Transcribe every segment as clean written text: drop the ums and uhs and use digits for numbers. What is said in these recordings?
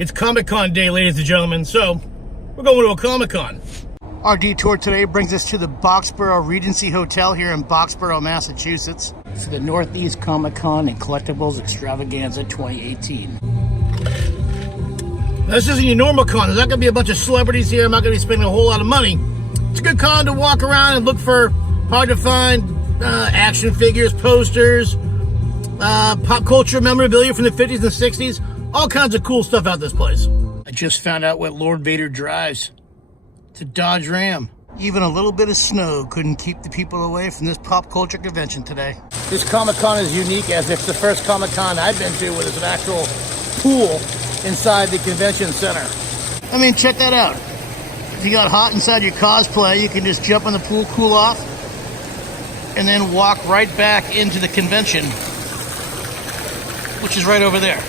It's Comic-Con day, ladies and gentlemen, so we're going to a Comic-Con. Our detour today brings us to the Boxboro Regency Hotel here in Boxboro, Massachusetts. It's the NorthEast Comic-Con and Collectibles Extravaganza 2018. Now, this isn't your normal con. There's not going to be a bunch of celebrities here. I'm not going to be spending a whole lot of money. It's a good con to walk around and look for hard-to-find action figures, posters, pop culture memorabilia from the 50s and 60s. All kinds of cool stuff out this place. I just found out what Lord Vader drives. It's a Dodge Ram. Even a little bit of snow couldn't keep the people away from this pop culture convention today. This Comic-Con is unique as it's the first Comic-Con I've been to where there's an actual pool inside the convention center. I mean, check that out. If you got hot inside your cosplay, you can just jump in the pool, cool off, and then walk right back into the convention, which is right over there.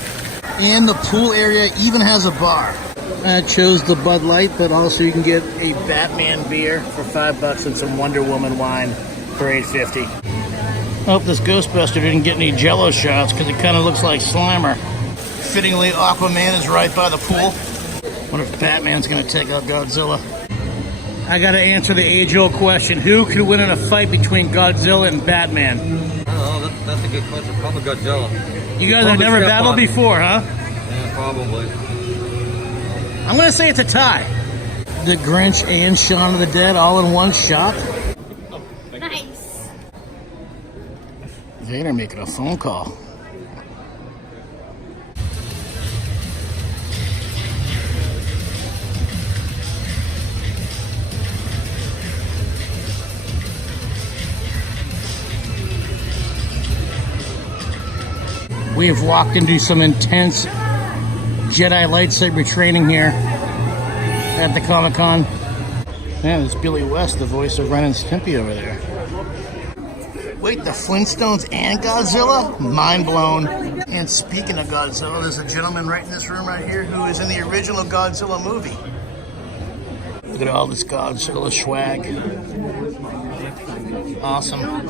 And the pool area even has a bar. I chose the Bud Light, but also you can get a Batman beer for $5 and some Wonder Woman wine for $8.50. I hope this Ghostbuster didn't get any Jello shots because it kind of looks like Slimer. Fittingly, Aquaman is right by the pool. What if Batman's going to take out Godzilla? I got to answer the age-old question: who could win in a fight between Godzilla and Batman? Oh, that's a good question. Probably Godzilla. You guys have never battled before, huh? Yeah, probably. I'm going to say it's a tie. The Grinch and Shaun of the Dead all in one shot. Nice. Vader making a phone call. We have walked into some intense Jedi lightsaber training here at the Comic-Con. Yeah, there's Billy West, the voice of Ren and Stimpy over there. Wait, the Flintstones and Godzilla? Mind blown. And speaking of Godzilla, there's a gentleman right in this room right here who is in the original Godzilla movie. Look at all this Godzilla swag. Awesome.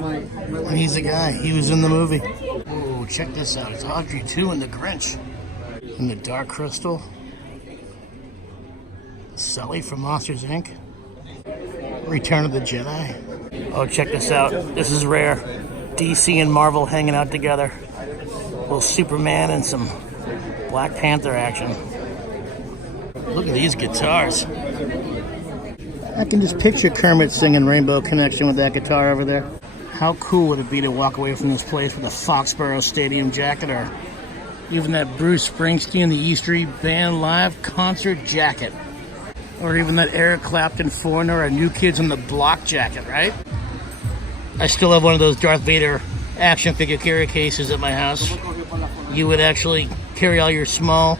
And he's the guy. He was in the movie. Oh, check this out. It's Audrey 2 and the Grinch. And the Dark Crystal. Sully from Monsters, Inc. Return of the Jedi. Oh, check this out. This is rare. DC and Marvel hanging out together. A little Superman and some Black Panther action. Look at these guitars. I can just picture Kermit singing Rainbow Connection with that guitar over there. How cool would it be to walk away from this place with a Foxborough Stadium jacket or even that Bruce Springsteen, the E Street Band live concert jacket? Or even that Eric Clapton Foreigner or New Kids on the Block jacket, right? I still have one of those Darth Vader action figure carry cases at my house. You would actually carry all your small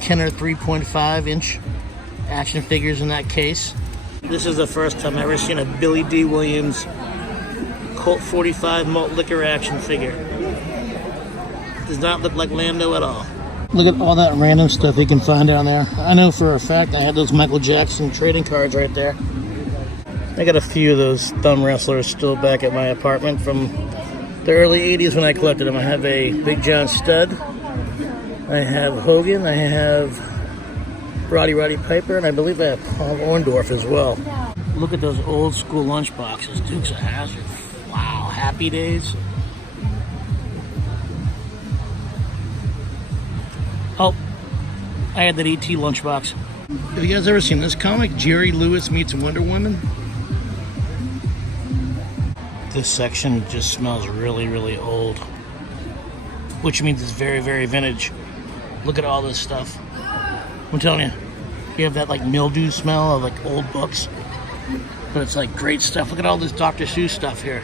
10 or 3.5 inch action figures in that case. This is the first time I've ever seen a Billy D. Williams Colt 45 malt liquor action figure. Does not look like Lando at all. Look at all that random stuff you can find down there. I know for a fact I had those Michael Jackson trading cards right there. I got a few of those thumb wrestlers still back at my apartment from the early 80s when I collected them. I have a Big John Studd. I have Hogan. I have Roddy Piper. And I believe I have Paul Orndorff as well. Look at those old school lunch boxes. Dukes of Hazzard. Wow, Happy Days. Oh, I had that E.T. lunchbox. Have you guys ever seen this comic, Jerry Lewis Meets Wonder Woman? This section just smells really, really old, which means it's very, very vintage. Look at all this stuff. I'm telling you, you have that like mildew smell of like old books, but it's like great stuff. Look at all this Dr. Seuss stuff here.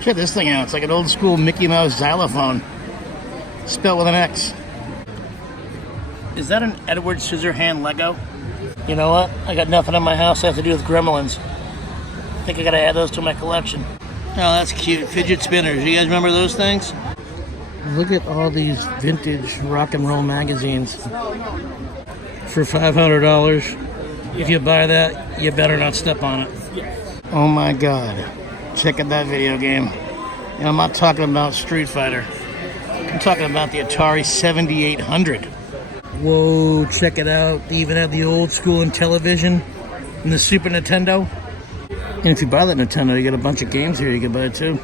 Check this thing out. It's like an old school Mickey Mouse xylophone. Spelled with an X. Is that an Edward Scissorhand Lego? You know what? I got nothing in my house that has to do with gremlins. I think I gotta add those to my collection. Oh, that's cute. Fidget spinners. You guys remember those things? Look at all these vintage rock and roll magazines for $500. If you buy that, you better not step on it. Oh my God. Check out that video game. And I'm not talking about Street Fighter. I'm talking about the Atari 7800. Whoa, check it out. They even have the old school in television and the Super Nintendo. And if you buy that Nintendo, you get a bunch of games here you can buy too.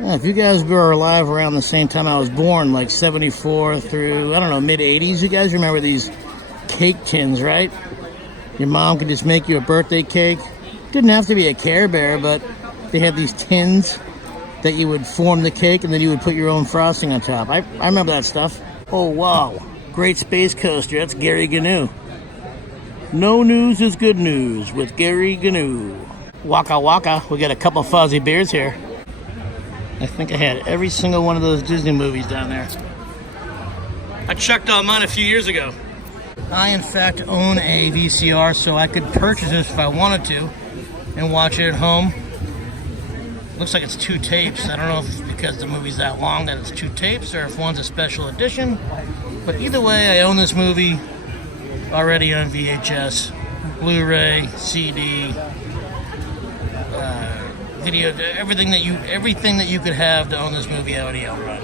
Well, if you guys were alive around the same time I was born, like 74 through, I don't know, mid-80s, you guys remember these cake tins, right? Your mom could just make you a birthday cake. Didn't have to be a Care Bear, but they had these tins that you would form the cake and then you would put your own frosting on top. I remember that stuff. Oh, wow. Great Space Coaster. That's Gary Gnu. No news is good news with Gary Gnu. Waka Waka. We got a couple fuzzy bears here. I think I had every single one of those Disney movies down there. I checked on mine a few years ago. I, in fact, own a VCR, so I could purchase this if I wanted to and watch it at home. Looks like it's 2 tapes. I don't know if it's because the movie's that long that it's 2 tapes or if one's a special edition. But either way, I own this movie already on VHS, Blu-ray, CD, video, everything that you could have to own this movie already outright.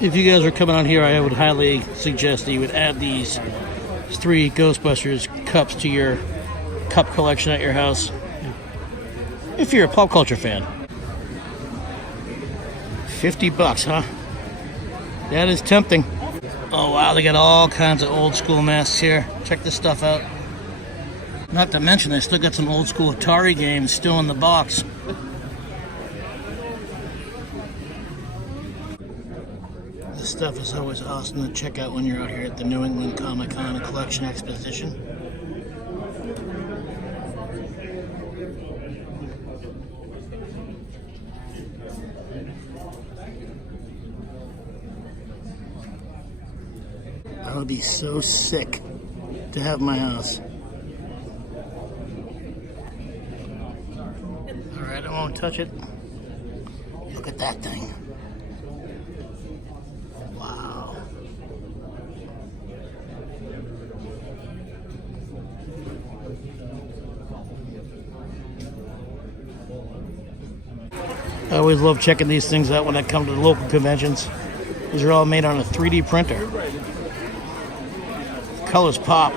If you guys are coming out here, I would highly suggest that you would add these 3 Ghostbusters cups to your cup collection at your house. If you're a pop culture fan. $50, huh? That is tempting. Oh wow, they got all kinds of old school masks here. Check this stuff out. Not to mention, they still got some old school Atari games still in the box. This stuff is always awesome to check out when you're out here at the New England Comic-Con Collection Exposition. I would be so sick to have in my house. Alright, I won't touch it. Look at that thing. Wow. I always love checking these things out when I come to the local conventions. These are all made on a 3D printer. Colors pop.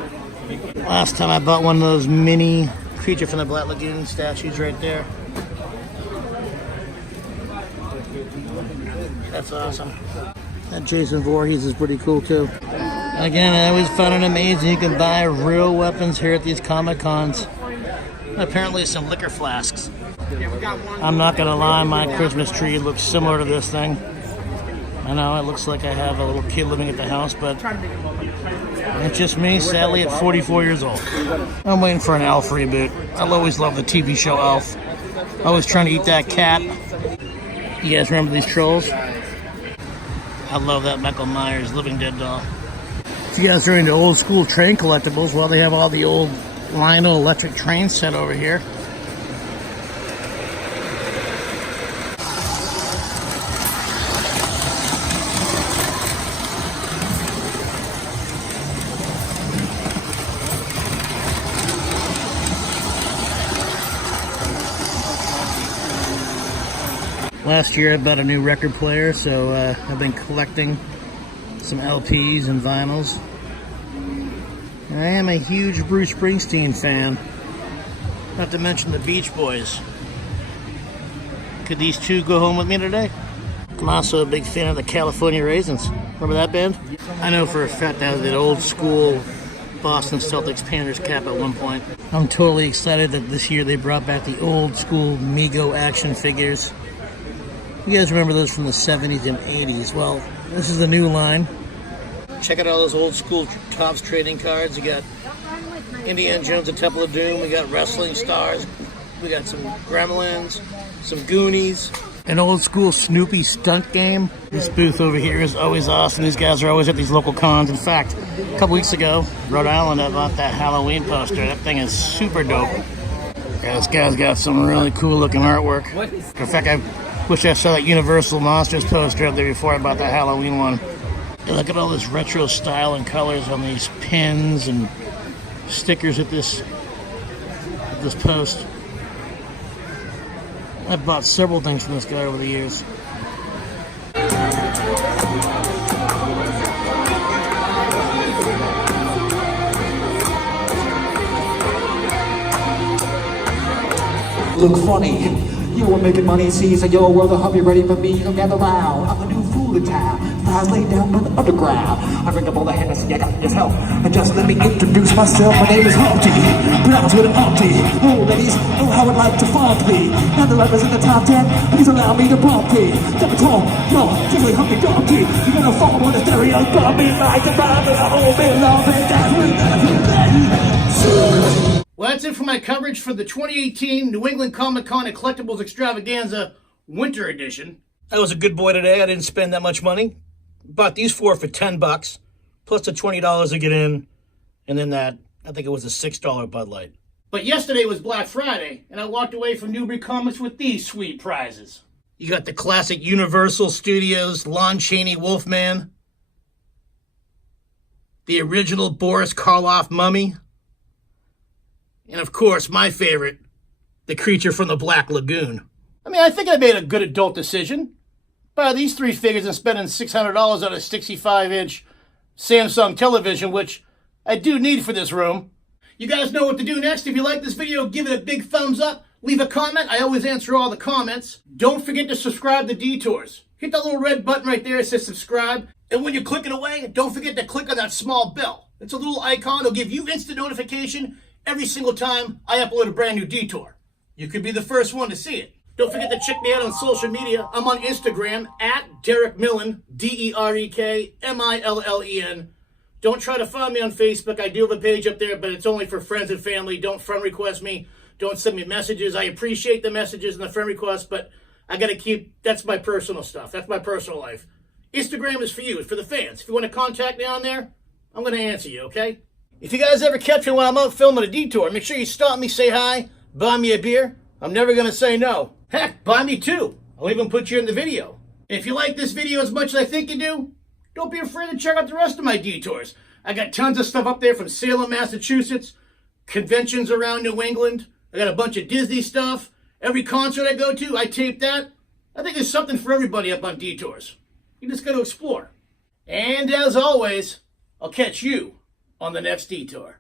Last time I bought one of those mini Creature from the Black Lagoon statues right there. That's awesome. That Jason Voorhees is pretty cool too. Again, I always found it amazing you can buy real weapons here at these Comic Cons. Apparently some liquor flasks. I'm not gonna lie, my Christmas tree looks similar to this thing. I know, it looks like I have a little kid living at the house, but it's just me, sadly, at 44 years old. I'm waiting for an Elf reboot. I'll always love the TV show Elf. Always trying to eat that cat. You guys remember these trolls? I love that Michael Myers Living Dead doll. If you guys are into old school train collectibles, well, they have all the old Lionel electric trains set over here. Last year I bought a new record player, so I've been collecting some LPs and vinyls. And I am a huge Bruce Springsteen fan, not to mention the Beach Boys. Could these two go home with me today? I'm also a big fan of the California Raisins. Remember that band? I know for a fact that I had an old school Boston Celtics Panthers cap at one point. I'm totally excited that this year they brought back the old school Mego action figures. You guys remember those from the 70s and 80s. Well, this is the new line. Check out all those old school Topps trading cards. You got Indiana Jones and Temple of Doom. We got Wrestling Stars. We got some Gremlins, some Goonies. An old school Snoopy stunt game. This booth over here is always awesome. These guys are always at these local cons. In fact, a couple weeks ago, Rhode Island, I bought that Halloween poster. That thing is super dope. Yeah, this guy's got some really cool looking artwork. In fact, I wish I saw that Universal Monsters poster up there before I bought that Halloween one. And look at all this retro style and colors on these pins and stickers at this post. I've bought several things from this guy over the years. Look funny, you were making money, see, so your world, I hope you're ready for me, so gather round. I'm the new fool in town, I lay down with the underground. I bring up all the Hennessy, I got this help. And just let me introduce myself, my name is Humpty, pronounced with an Humpty. Oh, ladies, know how I'd like to funk me. Now the rappers in the top 10, please allow me to bump me. Step at home, yo, simply Humpty Dumpty. You're gonna fall on the stereo, bump me like a rhyme, and I won't be long, and that's what Well, that's it for my coverage for the 2018 New England Comic Con and Collectibles Extravaganza Winter Edition. I was a good boy today. I didn't spend that much money. Bought these four for $10, plus the $20 to get in, and then that, I think it was a $6 Bud Light. But yesterday was Black Friday, and I walked away from Newbury Comics with these sweet prizes. You got the classic Universal Studios Lon Chaney Wolfman, the original Boris Karloff Mummy, and of course, my favorite, the creature from the Black Lagoon. I mean, I think I made a good adult decision. Buy these three figures and spending $600 on a 65-inch Samsung television, which I do need for this room. You guys know what to do next. If you like this video, give it a big thumbs up. Leave a comment. I always answer all the comments. Don't forget to subscribe to Detours. Hit that little red button right there that says subscribe. And when you're clicking away, don't forget to click on that small bell. It's a little icon. It'll give you instant notification every single time I upload a brand new Detour. You could be the first one to see it. Don't forget to check me out on social media. I'm on Instagram at Derek Millen, DerekMillen. Don't try to find me on Facebook. I do have a page up there, but it's only for friends and family. Don't friend request me. Don't send me messages. I appreciate the messages and the friend requests, but I got to keep, that's my personal stuff. That's my personal life. Instagram is for you. It's for the fans. If you want to contact me on there, I'm going to answer you, okay? If you guys ever catch me when I'm out filming a Detour, make sure you stop me, say hi, buy me a beer. I'm never going to say no. Heck, buy me two. I'll even put you in the video. And if you like this video as much as I think you do, don't be afraid to check out the rest of my Detours. I got tons of stuff up there from Salem, Massachusetts, conventions around New England. I got a bunch of Disney stuff. Every concert I go to, I tape that. I think there's something for everybody up on Detours. You just got to explore. And as always, I'll catch you on the next Detour.